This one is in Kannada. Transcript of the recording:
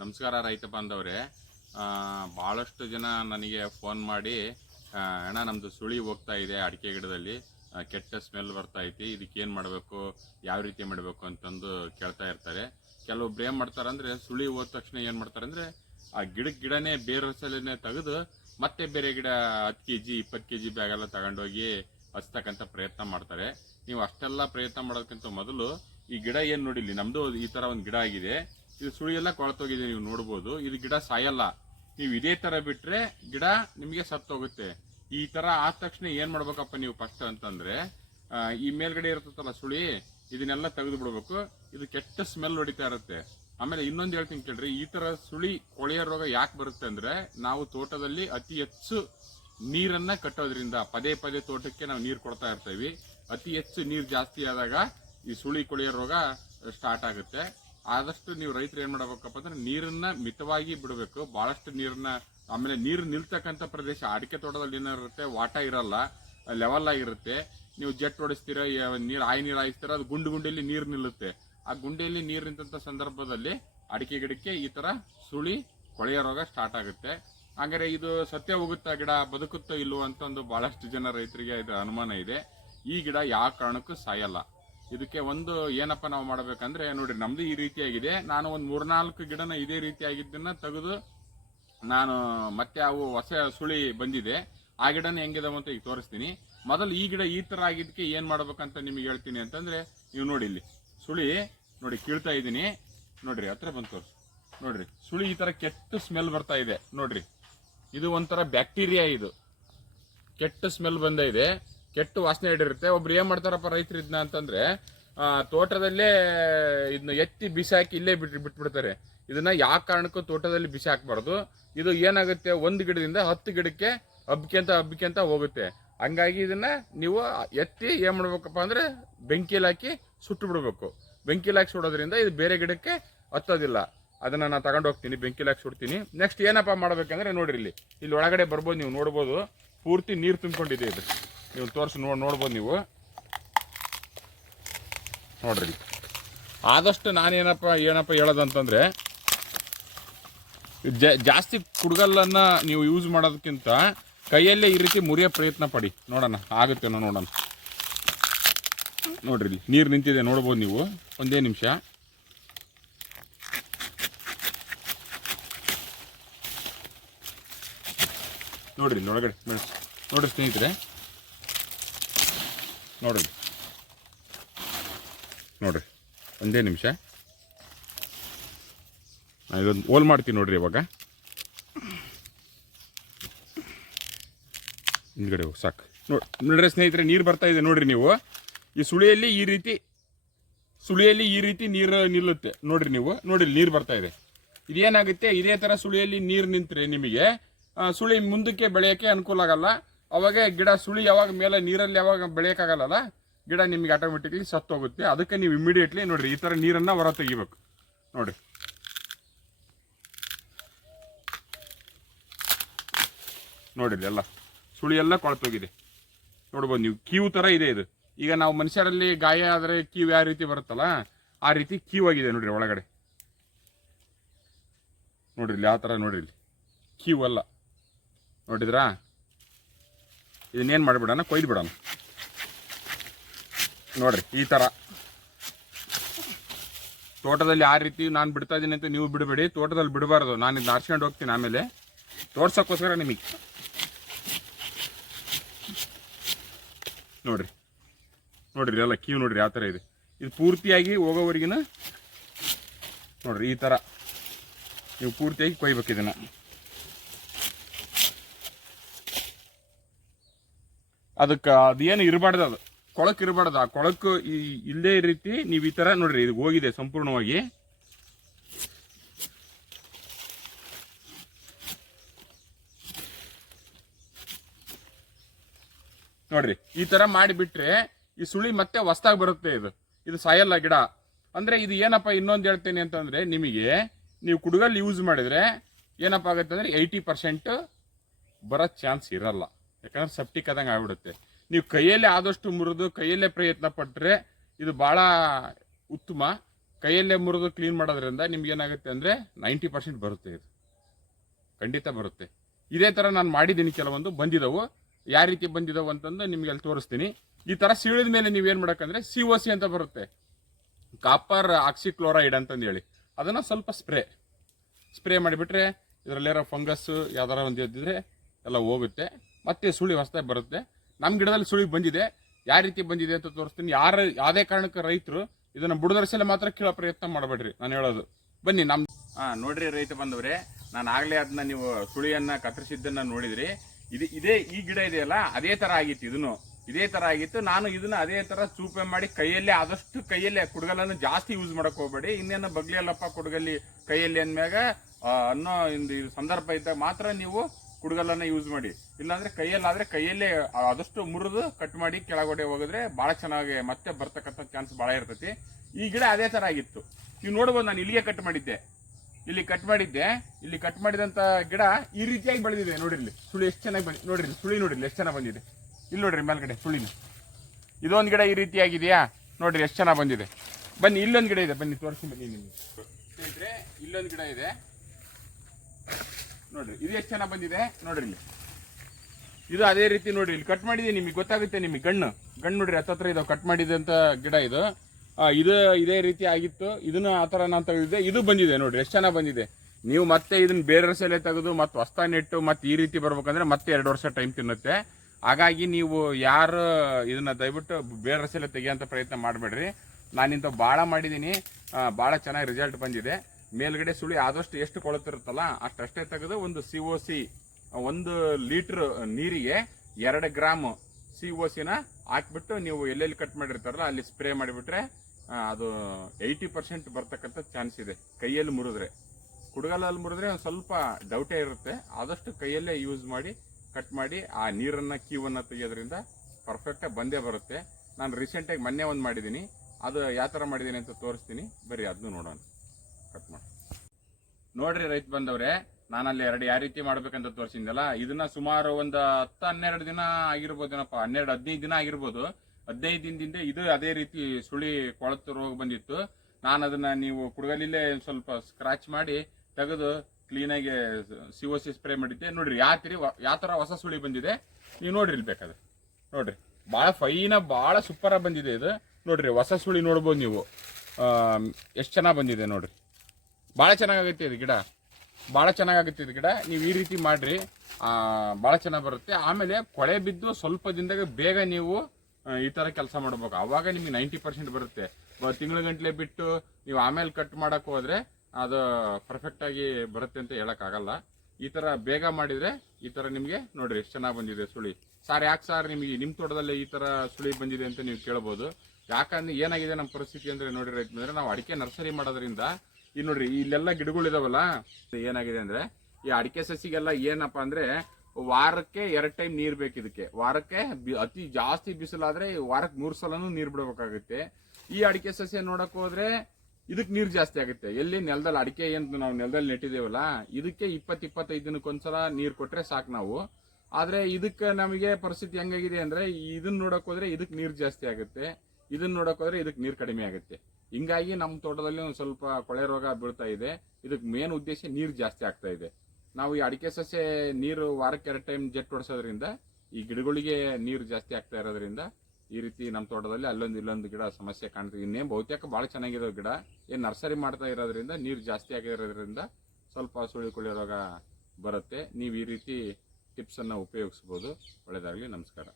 ನಮಸ್ಕಾರ ರೈತ ಬಾಂಧವ್ರೆ. ಭಾಳಷ್ಟು ಜನ ನನಗೆ ಫೋನ್ ಮಾಡಿ ಅಣ್ಣ ನಮ್ಮದು ಸುಳಿ ಹೋಗ್ತಾ ಇದೆ ಅಡಿಕೆ ಗಿಡದಲ್ಲಿ. ಕೆಟ್ಟ ಸ್ಮೆಲ್ ಬರ್ತಾ ಐತಿ. ಏನು ಮಾಡಬೇಕು? ಯಾವ ರೀತಿ ಮಾಡಬೇಕು? ಅಂತಂದು ಕೇಳ್ತಾ ಇರ್ತಾರೆ. ಕೆಲವೊಬ್ರು ಏನು ಮಾಡ್ತಾರೆ ಅಂದ್ರೆ, ಸುಳಿ ಹೋದ ತಕ್ಷಣ ಏನು ಮಾಡ್ತಾರೆ ಅಂದರೆ, ಆ ಗಿಡಕ್ಕೆ ಗಿಡನೇ ಬೇರೆ ಸಲನೇ ತೆಗೆದು, ಮತ್ತೆ ಬೇರೆ ಗಿಡ ಹತ್ತು ಕೆ ಜಿ ಇಪ್ಪತ್ತು ಕೆ ಜಿ ಬ್ಯಾಗೆಲ್ಲ ತಗೊಂಡೋಗಿ ಹಚ್ತಕ್ಕಂಥ ಪ್ರಯತ್ನ ಮಾಡ್ತಾರೆ. ನೀವು ಅಷ್ಟೆಲ್ಲ ಪ್ರಯತ್ನ ಮಾಡೋದಕ್ಕಿಂತ ಮೊದಲು ಈ ಗಿಡ ಏನು ನೋಡಿಲ್ಲಿ? ನಮ್ಮದು ಈ ಥರ ಒಂದು ಗಿಡ ಆಗಿದೆ. ಇದು ಸುಳಿ ಎಲ್ಲ ಕೊಳತೋಗಿದೆ, ನೀವು ನೋಡ್ಬೋದು. ಇದು ಗಿಡ ಸಾಯಲ್ಲ. ನೀವು ಇದೇ ತರ ಬಿಟ್ರೆ ಗಿಡ ನಿಮಗೆ ಸತ್ತೋಗುತ್ತೆ. ಈ ತರ ಆದ ತಕ್ಷಣ ಏನ್ ಮಾಡ್ಬೇಕಪ್ಪ ನೀವು ಫಸ್ಟ್ ಅಂತಂದ್ರೆ ಈ ಮೇಲ್ಗಡೆ ಇರ್ತದಲ್ಲ ಸುಳಿ, ಇದನ್ನೆಲ್ಲ ತೆಗೆದು ಬಿಡ್ಬೇಕು ಇದು ಕೆಟ್ಟ ಸ್ಮೆಲ್ ಹೊಡಿತಾ ಇರುತ್ತೆ. ಆಮೇಲೆ ಇನ್ನೊಂದು ಹೇಳ್ತೀನಿ ಕೇಳ್ರಿ, ಈ ತರ ಸುಳಿ ಕೊಳೆಯ ರೋಗ ಯಾಕೆ ಬರುತ್ತೆ ಅಂದ್ರೆ, ನಾವು ತೋಟದಲ್ಲಿ ಅತಿ ಹೆಚ್ಚು ನೀರನ್ನ ಕಟ್ಟೋದ್ರಿಂದ, ಪದೇ ಪದೇ ತೋಟಕ್ಕೆ ನಾವು ನೀರು ಕೊಡ್ತಾ ಇರ್ತೀವಿ. ಅತಿ ಹೆಚ್ಚು ನೀರು ಜಾಸ್ತಿ ಆದಾಗ ಈ ಸುಳಿ ಕೊಳೆಯ ರೋಗ ಸ್ಟಾರ್ಟ್ ಆಗುತ್ತೆ. ಆದಷ್ಟು ನೀವು ರೈತರು ಏನು ಮಾಡಬೇಕಪ್ಪ ಅಂದ್ರೆ ನೀರನ್ನ ಮಿತವಾಗಿ ಬಿಡಬೇಕು. ಬಹಳಷ್ಟು ನೀರನ್ನ, ಆಮೇಲೆ ನೀರು ನಿಲ್ತಕ್ಕಂಥ ಪ್ರದೇಶ, ಅಡಿಕೆ ತೋಟದಲ್ಲಿ ಏನಿರುತ್ತೆ, ವಾಟ ಇರಲ್ಲ ಲೆವೆಲ್ ಆಗಿರುತ್ತೆ ನೀವು ಜೆಟ್ ಹೊಡಿಸ್ತೀರ ನೀರು, ಆಯಿ ನೀರು ಹಾಯಿಸ್ತೀರ, ಅದು ಗುಂಡು ಗುಂಡಿಯಲ್ಲಿ ನೀರು ನಿಲ್ಲುತ್ತೆ. ಆ ಗುಂಡಿಯಲ್ಲಿ ನೀರು ನಿಂತ ಸಂದರ್ಭದಲ್ಲಿ ಅಡಿಕೆ ಗಿಡಕ್ಕೆ ಈ ತರ ಸುಳಿ, ಕೊಳೆಯ ರೋಗ ಸ್ಟಾರ್ಟ್ ಆಗುತ್ತೆ. ಹಂಗಾರೆ ಇದು ಸತ್ಯ ಹೋಗುತ್ತಾ ಗಿಡ, ಬದುಕುತ್ತೋ ಇಲ್ವೋ ಅಂತ ಒಂದು ಬಹಳಷ್ಟು ಜನ ರೈತರಿಗೆ ಇದು ಅನುಮಾನ ಇದೆ. ಈ ಗಿಡ ಯಾವ ಕಾರಣಕ್ಕೂ ಸಾಯಲ್ಲ. ಇದಕ್ಕೆ ಒಂದು ಏನಪ್ಪ ನಾವು ಮಾಡಬೇಕಂದ್ರೆ, ನೋಡಿ, ನಮ್ದು ಈ ರೀತಿಯಾಗಿದೆ ನಾನು ಒಂದು ಮೂರ್ನಾಲ್ಕು ಗಿಡನ ಇದೇ ರೀತಿಯಾಗಿದ್ದನ್ನ ತೆಗೆದು ನಾನು ಮತ್ತೆ ಅವು ಹೊಸ ಸುಳಿ ಬಂದಿದೆ. ಆ ಗಿಡನ ಹೆಂಗಿದಾವ ಅಂತ ಈಗ ತೋರಿಸ್ತೀನಿ. ಮೊದಲು ಈ ಗಿಡ ಈ ಥರ ಆಗಿದ್ದಕ್ಕೆ ಏನು ಮಾಡ್ಬೇಕಂತ ನಿಮಗೆ ಹೇಳ್ತೀನಿ ಅಂತಂದ್ರೆ, ನೀವು ನೋಡಿ ಇಲ್ಲಿ, ಸುಳಿ, ನೋಡಿ, ಕೀಳ್ತಾ ಇದ್ದೀನಿ. ನೋಡ್ರಿ, ಹತ್ರ ಬಂದು ತೋರಿಸಿ. ನೋಡ್ರಿ, ಸುಳಿ ಈ ಥರ ಕೆಟ್ಟ ಸ್ಮೆಲ್ ಬರ್ತಾ ಇದೆ. ನೋಡ್ರಿ, ಇದು ಒಂಥರ ಬ್ಯಾಕ್ಟೀರಿಯಾ ಇದು. ಕೆಟ್ಟ ಸ್ಮೆಲ್ ಬಂದ ಇದೆ. ಕೆಟ್ಟ ವಾಸನೆ ಹಿಡಿರುತ್ತೆ ಒಬ್ರು ಏನ್ ಮಾಡ್ತಾರಪ್ಪ ರೈತರು ಇದನ್ನ ಅಂತಂದ್ರೆ ತೋಟದಲ್ಲೇ ಇದನ್ನ ಎತ್ತಿ ಬಿಸಾಕಿ ಇಲ್ಲೇ ಬಿಟ್ಟು ಬಿಟ್ಬಿಡ್ತಾರೆ. ಇದನ್ನ ಯಾವ ಕಾರಣಕ್ಕೂ ತೋಟದಲ್ಲಿ ಬಿಸಿ ಇದು ಏನಾಗುತ್ತೆ? ಒಂದು ಗಿಡದಿಂದ ಹತ್ತು ಗಿಡಕ್ಕೆ ಹಬ್ಕೆಂತ ಹಬ್ಕೆಂತ ಹೋಗುತ್ತೆ. ಹಂಗಾಗಿ ಇದನ್ನ ನೀವು ಎತ್ತಿ ಏನ್ ಮಾಡ್ಬೇಕಪ್ಪ ಅಂದ್ರೆ ಬೆಂಕಿಲಿ ಹಾಕಿ ಸುಟ್ಟು ಬಿಡ್ಬೇಕು ಬೆಂಕಿಲಿ ಹಾಕಿ ಸುಡೋದ್ರಿಂದ ಇದು ಬೇರೆ ಗಿಡಕ್ಕೆ ಹತ್ತೋದಿಲ್ಲ. ಅದನ್ನ ನಾನು ತಗೊಂಡು ಹೋಗ್ತೀನಿ, ಬೆಂಕಿಲಿ ಹಾಕಿ ಸುಡ್ತೀನಿ. ನೆಕ್ಸ್ಟ್ ಏನಪ್ಪ ಮಾಡ್ಬೇಕಂದ್ರೆ ನೋಡಿರಿ ಇಲ್ಲಿ. ಇಲ್ಲಿ ಒಳಗಡೆ ಬರ್ಬೋದು, ನೀವು ನೋಡ್ಬೋದು. ಪೂರ್ತಿ ನೀರು ತುಂಬಿಕೊಂಡಿದೆ ಇದು. ನೀವು ತೋರಿಸಿ ನೋಡಿ ನೋಡ್ಬೋದು ನೀವು. ನೋಡ್ರಿ. ಆದಷ್ಟು ನಾನೇನಪ್ಪ, ಏನಪ್ಪ ಹೇಳೋದಂತಂದರೆ ಜಾಸ್ತಿ ಕುಡುಗಲ್ಲನ್ನು ನೀವು ಯೂಸ್ ಮಾಡೋದಕ್ಕಿಂತ ಕೈಯಲ್ಲೇ ಈ ರೀತಿ ಮುರಿಯೋ ಪ್ರಯತ್ನ ಪಡಿ. ನೋಡೋಣ ಆಗುತ್ತೇನೋ ನೋಡೋಣ ನೋಡ್ರಿ ನೀರು ನಿಂತಿದೆ, ನೋಡ್ಬೋದು ನೀವು. ಒಂದೇ ನಿಮಿಷ. ನೋಡ್ರಿ ಒಳಗಡೆ ನೋಡಿ. ನೋಡ್ರಿ ಸ್ನೇಹಿತರೆ. ನೋಡ್ರಿ. ನೋಡ್ರಿ. ಒಂದೇ ನಿಮಿಷ. ನಾನು ಇದೊಂದು ಓಲ್ ಮಾಡ್ತೀನಿ ನೋಡ್ರಿ ಇವಾಗ. ಹಿಂದ್ಗಡೆ ಹೋಗಿ, ಸಾಕು. ನೋಡಿ, ನೋಡ್ರಿ ಸ್ನೇಹಿತರೆ, ನೀರು ಬರ್ತಾ ಇದೆ ನೋಡ್ರಿ ನೀವು. ಈ ಸುಳಿಯಲ್ಲಿ ಈ ರೀತಿ, ಸುಳಿಯಲ್ಲಿ ಈ ರೀತಿ ನೀರು ನಿಲ್ಲುತ್ತೆ ನೋಡ್ರಿ ನೀವು. ನೋಡಿರಿ, ನೀರು ಬರ್ತಾ ಇದೆ. ಇದೇನಾಗುತ್ತೆ? ಇದೇ ಥರ ಸುಳಿಯಲ್ಲಿ ನೀರು ನಿಂತರೆ ನಿಮಗೆ ಸುಳಿ ಮುಂದಕ್ಕೆ ಬೆಳೆಯೋಕ್ಕೆ ಅನುಕೂಲ ಆಗಲ್ಲ. ಅವಾಗ ಗಿಡ ಸುಳಿ ಯಾವಾಗ ಮೇಲೆ ನೀರಲ್ಲಿ ಯಾವಾಗ ಬೆಳೆಯೋಕ್ಕಾಗಲ್ಲ ಗಿಡ ನಿಮಗೆ ಆಟೋಮೆಟಿಕ್ಲಿ ಸತ್ತೋಗುತ್ತೆ. ಅದಕ್ಕೆ ನೀವು ಇಮಿಡಿಯೇಟ್ಲಿ ನೋಡಿರಿ, ಈ ಥರ ನೀರನ್ನು ಹೊರ ತೆಗಿಬೇಕು. ನೋಡ್ರಿ. ನೋಡಿರಿ, ಎಲ್ಲ. ಸುಳಿ ಎಲ್ಲ ಕೊಳತೋಗಿದೆ. ನೋಡ್ಬೋದು ನೀವು ಕ್ಯೂ ಥರ ಇದೆ ಇದು. ಈಗ ನಾವು ಮನುಷ್ಯರಲ್ಲಿ ಗಾಯ ಆದರೆ ಕ್ಯೂ ಯಾವ ರೀತಿ ಬರುತ್ತಲ್ಲ, ಆ ರೀತಿ ಕ್ಯೂ ಆಗಿದೆ ನೋಡಿರಿ ಒಳಗಡೆ. ನೋಡಿರಿ ಯಾವ ಥರ ನೋಡಿರಿ ಕ್ಯೂ ಅಲ್ಲ. ನೋಡಿದ್ರಾ? ಇದನ್ನೇನು ಮಾಡಿಬಿಡೋಣ? ಕೊಯ್ದು ಬಿಡೋಣ. ನೋಡ್ರಿ, ಈ ಥರ ತೋಟದಲ್ಲಿ ಆ ರೀತಿ ನಾನು ಬಿಡ್ತಾ ಇದ್ದೀನಿ ಅಂತ ನೀವು ಬಿಡಬೇಡಿ. ತೋಟದಲ್ಲಿ ಬಿಡಬಾರ್ದು. ನಾನು ಇದು ನಾರ್ಸ್ಕೊಂಡು ಹೋಗ್ತೀನಿ ಆಮೇಲೆ. ತೋರ್ಸೋಕ್ಕೋಸ್ಕರ ನಿಮಗೆ. ನೋಡ್ರಿ. ನೋಡ್ರಿ ಎಲ್ಲ ಕ್ಯೂ ನೋಡ್ರಿ, ಯಾವ ಥರ ಇದೆ. ಇದು ಪೂರ್ತಿಯಾಗಿ ಹೋಗೋವರೆಗಿನ ನೋಡ್ರಿ, ಈ ಥರ ನೀವು ಪೂರ್ತಿಯಾಗಿ ಕೊಯ್ಬೇಕು ಇದನ್ನ. ಅದಕ್ಕೆ ಅದೇನು ಇರಬಾರ್ದು ಅದು? ಕೊಳಕ್ ಇರಬಾರ್ದು. ಆ ಕೊಳಕು ಇಲ್ಲದೇ ಇಲ್ಲೇ ರೀತಿ ನೀವು ಈ ಥರ ನೋಡ್ರಿ, ಇದು ಹೋಗಿದೆ ಸಂಪೂರ್ಣವಾಗಿ. ನೋಡ್ರಿ, ಈ ತರ ಮಾಡಿಬಿಟ್ರೆ ಈ ಸುಳಿ ಮತ್ತೆ ಹೊಸ್ದಾಗಿ ಬರುತ್ತೆ ಇದು. ಇದು ಸಾಯಲ್ಲ ಗಿಡ. ಅಂದ್ರೆ ಇದು ಏನಪ್ಪ ಇನ್ನೊಂದು ಹೇಳ್ತೇನೆ ಅಂತಂದ್ರೆ ನಿಮಗೆ, ನೀವು ಕುಡುಗಲ್ಲಿ ಯೂಸ್ ಮಾಡಿದ್ರೆ ಏನಪ್ಪ ಆಗುತ್ತೆ ಅಂದ್ರೆ ಏಯ್ಟಿ ಪರ್ಸೆಂಟ್ ಬರೋ ಚಾನ್ಸ್ ಇರಲ್ಲ. ಯಾಕಂದ್ರೆ ಸೆಪ್ಟಿಕ್ ಆದಂಗೆ ಆಗ್ಬಿಡುತ್ತೆ. ನೀವು ಕೈಯಲ್ಲೇ ಆದಷ್ಟು ಮುರಿದು ಕೈಯಲ್ಲೇ ಪ್ರಯತ್ನ ಪಟ್ಟರೆ ಇದು ಬಹಳ ಉತ್ತಮ. ಕೈಯಲ್ಲೇ ಮುರಿದು ಕ್ಲೀನ್ ಮಾಡೋದ್ರಿಂದ ನಿಮ್ಗೆ ಏನಾಗುತ್ತೆ ಅಂದರೆ ನೈಂಟಿ ಪರ್ಸೆಂಟ್ ಬರುತ್ತೆ ಇದು. ಖಂಡಿತ ಬರುತ್ತೆ. ಇದೇ ಥರ ನಾನು ಮಾಡಿದ್ದೀನಿ ಕೆಲವೊಂದು ಬಂದಿದ್ದವು ಯಾವ ರೀತಿ ಬಂದಿದ್ದವು ಅಂತಂದು ನಿಮಗೆ ಅಲ್ಲಿ ತೋರಿಸ್ತೀನಿ. ಈ ಥರ ಸೀಳಿದ ಮೇಲೆ ನೀವೇನು ಮಾಡಕ್ಕಂದ್ರೆ ಸಿ ಓ ಸಿ ಅಂತ ಬರುತ್ತೆ. ಕಾಪರ್ ಆಕ್ಸಿಕ್ಲೋರೈಡ್ ಅಂತಂದು ಹೇಳಿ. ಅದನ್ನು ಸ್ವಲ್ಪ ಸ್ಪ್ರೇ ಸ್ಪ್ರೇ ಮಾಡಿಬಿಟ್ರೆ ಇದರಲ್ಲಿರೋ ಫಂಗಸ್ ಯಾವ್ದಾರ ಒಂದು ಎದ್ದಿದ್ರೆ ಎಲ್ಲ ಹೋಗುತ್ತೆ. ಮತ್ತೆ ಸುಳಿ ಹೊಸದಾಗಿ ಬರುತ್ತೆ. ನಮ್ಮ ಗಿಡದಲ್ಲಿ ಸುಳಿ ಬಂದಿದೆ. ಯಾವ ರೀತಿ ಬಂದಿದೆ ಅಂತ ತೋರಿಸ್ತೀನಿ. ಯಾರ, ಯಾವುದೇ ಕಾರಣಕ್ಕೆ ರೈತರು ಇದನ್ನು ಬುಡದರ್ಸಲೆ ಮಾತ್ರ ಕೇಳೋ ಪ್ರಯತ್ನ ಮಾಡಬೇಡ್ರಿ ನಾನು ಹೇಳೋದು. ಬನ್ನಿ ನಮ್ಮ ಹಾಂ, ನೋಡ್ರಿ ರೈತ ಬಂದವ್ರೆ, ನಾನು ಆಗಲೇ ಅದನ್ನ ನೀವು ಸುಳಿಯನ್ನು ಕತ್ತರಿಸಿದ್ದನ್ನು ನೋಡಿದ್ರಿ. ಇದು ಇದೇ ಈ ಗಿಡ ಇದೆಯಲ್ಲ, ಅದೇ ಥರ ಆಗಿತ್ತು ಇದನ್ನು. ಇದೇ ಥರ ಆಗಿತ್ತು. ನಾನು ಇದನ್ನ ಅದೇ ಥರ ಚೂಪೆ ಮಾಡಿ ಕೈಯಲ್ಲೇ ಆದಷ್ಟು ಕೈಯಲ್ಲೇ ಕುಡುಗಲನ್ನು ಜಾಸ್ತಿ ಯೂಸ್ ಮಾಡೋಕೆ ಹೋಗ್ಬೇಡಿ. ಇನ್ನೇನು ಬಗ್ಲಿ ಅಲ್ಲಪ್ಪ ಕುಡುಗಲ್ಲಿ ಕೈಯಲ್ಲಿ ಅಂದಮ್ಯಾಗ ಅನ್ನೋ ಒಂದು ಸಂದರ್ಭ ಇದ್ದಾಗ ಮಾತ್ರ ನೀವು ಕುಡುಗಲನ್ನ ಯೂಸ್ ಮಾಡಿ. ಇಲ್ಲಾಂದ್ರೆ ಕೈಯಲ್ಲಾದ್ರೆ ಕೈಯಲ್ಲೇ ಆದಷ್ಟು ಮುರಿದು ಕಟ್ ಮಾಡಿ ಕೆಳಗಡೆ ಹೋಗಿದ್ರೆ ಬಹಳ ಚೆನ್ನಾಗಿ ಮತ್ತೆ ಬರ್ತಕ್ಕಂಥ ಚಾನ್ಸ್ ಬಹಳ ಇರ್ತೈತಿ. ಈ ಗಿಡ ಅದೇ ತರ ಆಗಿತ್ತು. ನೀವು ನೋಡ್ಬೋದು ನಾನು ಇಲ್ಲಿಗೆ ಕಟ್ ಮಾಡಿದ್ದೆ. ಇಲ್ಲಿ ಕಟ್ ಮಾಡಿದ್ದೆ. ಇಲ್ಲಿ ಕಟ್ ಮಾಡಿದಂತ ಗಿಡ ಈ ರೀತಿಯಾಗಿ ಬೆಳೆದಿದೆ ನೋಡಿರ್ಲಿ. ಸುಳಿ ಎಷ್ಟು ಚೆನ್ನಾಗಿ ಬಂದಿ ನೋಡ್ರಿ ಇಲ್ಲಿ ಸುಳಿ ನೋಡಿರ್ಲಿ, ಎಷ್ಟು ಚೆನ್ನಾಗಿ ಬಂದಿದೆ. ಇಲ್ಲಿ ನೋಡ್ರಿ ಮೇಲ್ಗಡೆ ಸುಳಿನ. ಇದೊಂದು ಗಿಡ ಈ ರೀತಿಯಾಗಿದೆಯಾ? ನೋಡ್ರಿ ಎಷ್ಟು ಚೆನ್ನಾಗಿ ಬಂದಿದೆ. ಬನ್ನಿ, ಇಲ್ಲೊಂದು ಗಿಡ ಇದೆ. ಬನ್ನಿ ತೋರಿಸಿ ಬನ್ನಿ ನಿಮ್ಗೆ. ಇಲ್ಲೊಂದು ಗಿಡ ಇದೆ. ನೋಡ್ರಿ. ಇದು ಎಷ್ಟು ಚೆನ್ನಾಗಿ ಬಂದಿದೆ? ನೋಡ್ರಿ ಇಲ್ಲಿ. ಇದು ಅದೇ ರೀತಿ ನೋಡ್ರಿ, ಇಲ್ಲಿ ಕಟ್ ಮಾಡಿದೆ, ನಿಮಗೆ ಗೊತ್ತಾಗುತ್ತೆ ನಿಮಗೆ ಗಣ್ಣು. ಗಣ್ಣು ನೋಡ್ರಿ ಹತ್ತತ್ರ ಇದಾವೆ ಕಟ್ ಮಾಡಿದಂತ ಗಿಡ ಇದು. ಇದು ಇದೇ ರೀತಿ ಆಗಿತ್ತು. ಇದನ್ನ ಆ ಥರ ನಾನು ತೆಗೆದಿದ್ದೆ. ಇದು ಬಂದಿದೆ ನೋಡ್ರಿ, ಎಷ್ಟು ಚೆನ್ನಾಗಿ ಬಂದಿದೆ. ನೀವು ಮತ್ತೆ ಇದನ್ನ ಬೇರೆ ರಸಲೆ ತೆಗೆದು, ಮತ್ತೆ ಹೊಸ್ತ ನೆಟ್ಟು, ಮತ್ತೆ ಈ ರೀತಿ ಬರ್ಬೇಕಂದ್ರೆ ಮತ್ತೆ ಎರಡು ವರ್ಷ ಟೈಮ್ ತಿನ್ನುತ್ತೆ. ಹಾಗಾಗಿ ನೀವು ಯಾರು ಇದನ್ನ ದಯವಿಟ್ಟು ಬೇರೆ ರಸಲೆ ತೆಗಿಯೋಂಥ ಪ್ರಯತ್ನ ಮಾಡಬೇಡ್ರಿ. ನಾನಿಂತ ಭಾಳ ಮಾಡಿದ್ದೀನಿ ಭಾಳ ಚೆನ್ನಾಗಿ ರಿಸಲ್ಟ್ ಬಂದಿದೆ. ಮೇಲ್ಗಡೆ ಸುಳಿ ಆದಷ್ಟು ಎಷ್ಟು ಕೊಳತಿರುತ್ತಲ್ಲ ಅಷ್ಟಷ್ಟೇ ತೆಗೆದು ಒಂದು ಸಿ ಒ ಸಿ ಒಂದು ಲೀಟರ್ ನೀರಿಗೆ ಎರಡು ಗ್ರಾಮ್ ಸಿ ಒ ಸಿನ ಹಾಕ್ಬಿಟ್ಟು ನೀವು ಎಲ್ಲೆಲ್ಲಿ ಕಟ್ ಮಾಡಿರ್ತಾರಲ್ಲ ಅಲ್ಲಿ ಸ್ಪ್ರೇ ಮಾಡಿಬಿಟ್ರೆ ಅದು ಏಯ್ಟಿ ಪರ್ಸೆಂಟ್ ಬರ್ತಕ್ಕಂಥ ಚಾನ್ಸ್ ಇದೆ. ಕೈಯಲ್ಲಿ ಮುರಿದ್ರೆ. ಕುಡುಗಲಲ್ಲಿ ಮುರಿದ್ರೆ ಒಂದು ಸ್ವಲ್ಪ ಡೌಟೇ ಇರುತ್ತೆ. ಆದಷ್ಟು ಕೈಯಲ್ಲೇ ಯೂಸ್ ಮಾಡಿ, ಕಟ್ ಮಾಡಿ, ಆ ನೀರನ್ನ ಕ್ಯೂವನ್ನು ತೆಗೆಯೋದ್ರಿಂದ ಪರ್ಫೆಕ್ಟಾಗಿ ಬಂದೇ ಬರುತ್ತೆ. ನಾನು ರೀಸೆಂಟಾಗಿ ಮೊನ್ನೆ ಒಂದು ಮಾಡಿದ್ದೀನಿ. ಅದು ಯಾವ ಥರ ಮಾಡಿದ್ದೀನಿ ಅಂತ ತೋರಿಸ್ತೀನಿ. ಬರೀ ಅದನ್ನು ನೋಡೋಣ. ಕಟ್ ಮಾಡಿ. ನೋಡ್ರಿ ರೈತ ಬಂದವ್ರೆ, ನಾನಲ್ಲಿ ಎರಡು ಯಾವ ರೀತಿ ಮಾಡ್ಬೇಕಂತ ತೋರಿಸಿದ್ನಲ್ಲ, ಇದನ್ನ ಸುಮಾರು ಒಂದು ಹತ್ತು, ಹನ್ನೆರಡು ದಿನ ಆಗಿರ್ಬೋದೇನಪ್ಪ, ಹನ್ನೆರಡು, ಹದಿನೈದು ದಿನ ಆಗಿರ್ಬೋದು. ಹದಿನೈದು ದಿನದಿಂದ ಇದು ಅದೇ ರೀತಿ ಸುಳಿ ಕೊಳತು ರೋಗ ಬಂದಿತ್ತು. ನಾನು ಅದನ್ನ ನೀವು ಕುಡಗಲಿಲ್ಲೇ ಸ್ವಲ್ಪ ಸ್ಕ್ರಾಚ್ ಮಾಡಿ ತೆಗೆದು ಕ್ಲೀನಾಗಿ ಸಿ ಓ ಸಿ ಸ್ಪ್ರೇ ಮಾಡಿದ್ದೆ. ನೋಡ್ರಿ ಯಾತ್ರಿ ತೀರಿ ಯಾವ ಥರ ಹೊಸ ಸುಳಿ ಬಂದಿದೆ, ನೀವು ನೋಡ್ರಿ ಬೇಕಾದ್ರೆ. ನೋಡ್ರಿ ಭಾಳ ಫೈನ ಭಾಳ ಸೂಪರಾಗಿ ಬಂದಿದೆ ಇದು. ನೋಡ್ರಿ, ಹೊಸ ಸುಳಿ ನೋಡ್ಬೋದು ನೀವು. ಎಷ್ಟು ಚೆನ್ನಾಗಿ ಬಂದಿದೆ ನೋಡ್ರಿ. ಭಾಳ ಚೆನ್ನಾಗಾಗುತ್ತೆ ಇದು ಗಿಡ. ಭಾಳ ಚೆನ್ನಾಗಾಗುತ್ತೆ ಇದು ಗಿಡ. ನೀವು ಈ ರೀತಿ ಮಾಡ್ರಿ. ಭಾಳ ಚೆನ್ನಾಗಿ ಬರುತ್ತೆ. ಆಮೇಲೆ ಕೊಳೆ ಬಿದ್ದು ಸ್ವಲ್ಪ ದಿನದಾಗ ಬೇಗ ನೀವು ಈ ಥರ ಕೆಲಸ ಮಾಡ್ಬೇಕು. ಅವಾಗ ನಿಮಗೆ ನೈಂಟಿ ಪರ್ಸೆಂಟ್ ಬರುತ್ತೆ. ತಿಂಗಳ ಗಂಟ್ಲೆ ಬಿಟ್ಟು ನೀವು ಆಮೇಲೆ ಕಟ್ ಮಾಡಕ್ ಹೋದ್ರೆ ಅದು ಪರ್ಫೆಕ್ಟ್ ಆಗಿ ಬರುತ್ತೆ ಅಂತ ಹೇಳೋಕ್ಕಾಗಲ್ಲ. ಈ ತರ ಬೇಗ ಮಾಡಿದ್ರೆ ಈ ತರ ನಿಮಗೆ ನೋಡಿರಿ ಎಷ್ಟು ಚೆನ್ನಾಗಿ ಬಂದಿದೆ ಸುಳಿ. ಸರ್ ಯಾಕೆ ಸರ್ ನಿಮಗೆ ನಿಮ್ಮ ತೋಟದಲ್ಲಿ ಈ ತರ ಸುಳಿ ಬಂದಿದೆ ಅಂತ ನೀವು ಕೇಳ್ಬೋದು. ಯಾಕಂದ್ರೆ ಏನಾಗಿದೆ ನಮ್ಮ ಪರಿಸ್ಥಿತಿ ಅಂದ್ರೆ ನೋಡಿರಿ ಅಂದ್ರೆ ನಾವು ಅಡಿಕೆ ನರ್ಸರಿ ಮಾಡೋದ್ರಿಂದ ಈ ನೋಡ್ರಿ, ಇಲ್ಲೆಲ್ಲ ಗಿಡಗಳಿದಾವಲ್ಲ ಏನಾಗಿದೆ ಅಂದ್ರೆ, ಈ ಅಡಿಕೆ ಸಸಿಗೆಲ್ಲ ಏನಪ್ಪಾ ಅಂದ್ರೆ, ವಾರಕ್ಕೆ ಎರಡು ಟೈಮ್ ನೀರ್ ಬೇಕು ಇದಕ್ಕೆ. ವಾರಕ್ಕೆ ಅತಿ ಜಾಸ್ತಿ ಬಿಸಿಲಾದ್ರೆ ವಾರಕ್ಕೆ ಮೂರ್ ಸಲನು ನೀರ್ ಬಿಡಬೇಕಾಗುತ್ತೆ. ಈ ಅಡಿಕೆ ಸಸ್ಯ ನೋಡಕ್ ಹೋದ್ರೆ ಇದಕ್ ನೀರ್ ಜಾಸ್ತಿ ಆಗುತ್ತೆ. ಎಲ್ಲಿ ನೆಲದಲ್ಲಿ ಅಡಿಕೆ ಅಂತ ನಾವು ನೆಲದಲ್ಲಿ ನೆಟ್ಟಿದ್ದೇವಲ್ಲ ಇದಕ್ಕೆ ಇಪ್ಪತ್ತು ಇಪ್ಪತ್ತೈದು ದಿನಕ್ಕೊಂದ್ಸಲ ನೀರ್ ಕೊಟ್ರೆ ಸಾಕು ನಾವು. ಆದ್ರೆ ಇದಕ್ಕೆ ನಮಗೆ ಪರಿಸ್ಥಿತಿ ಹೆಂಗಾಗಿದೆ ಅಂದ್ರೆ ಇದನ್ನ ನೋಡಕ್ ಹೋದ್ರೆ ಇದಕ್ ನೀರ್ ಜಾಸ್ತಿ ಆಗುತ್ತೆ. ಇದನ್ನ ನೋಡಕ್ ಹೋದ್ರೆ ಇದಕ್ ನೀರ್ ಕಡಿಮೆ ಆಗುತ್ತೆ. ಹಿಂಗಾಗಿ ನಮ್ಮ ತೋಟದಲ್ಲಿ ಒಂದು ಸ್ವಲ್ಪ ಕೊಳೆ ರೋಗ ಬೀಳ್ತಾ ಇದೆ. ಇದಕ್ಕೆ ಮೇನ್ ಉದ್ದೇಶ ನೀರು ಜಾಸ್ತಿ ಆಗ್ತಾ ಇದೆ. ನಾವು ಈ ಅಡಿಕೆ ಸಸ್ಯ ನೀರು ವಾರಕ್ಕೆ ಎರಡು ಟೈಮ್ ಜೆಟ್ ಹೊಡೆಸೋದ್ರಿಂದ ಈ ಗಿಡಗಳಿಗೆ ನೀರು ಜಾಸ್ತಿ ಆಗ್ತಾ ಇರೋದ್ರಿಂದ ಈ ರೀತಿ ನಮ್ಮ ತೋಟದಲ್ಲಿ ಅಲ್ಲೊಂದು ಇಲ್ಲೊಂದು ಗಿಡ ಸಮಸ್ಯೆ ಕಾಣ್ತೀವಿ ಇನ್ನೇನು ಬಹುತೇಕ ಭಾಳ ಚೆನ್ನಾಗಿರೋ ಗಿಡ, ಏನು ನರ್ಸರಿ ಮಾಡ್ತಾ ಇರೋದ್ರಿಂದ ನೀರು ಜಾಸ್ತಿ ಆಗಿರೋದ್ರಿಂದ ಸ್ವಲ್ಪ ಸುಳಿ ಕುಳಿ ರೋಗ ಬರುತ್ತೆ. ನೀವು ಈ ರೀತಿ ಟಿಪ್ಸನ್ನು ಉಪಯೋಗಿಸ್ಬೋದು. ಒಳ್ಳೆಯದಾಗಲಿ ನಮಸ್ಕಾರ.